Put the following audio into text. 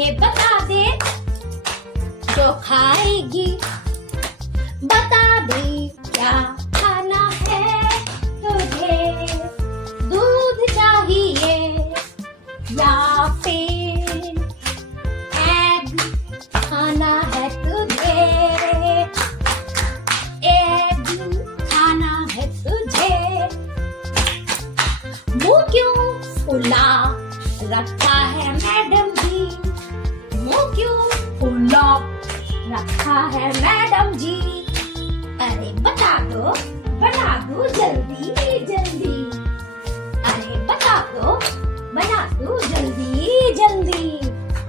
मुझे बता दे जो खाएगी, बता दे क्या खाना है तुझे, दूध चाहिए या फिर एग खाना है तुझे, एग खाना है तुझे। मुंह क्यों फुला रखा है मैडम जी, मुंह क्यों फुला रखा है मैडम जी, अरे बता दो जल्दी जल्दी, अरे बता दो जल्दी जल्दी।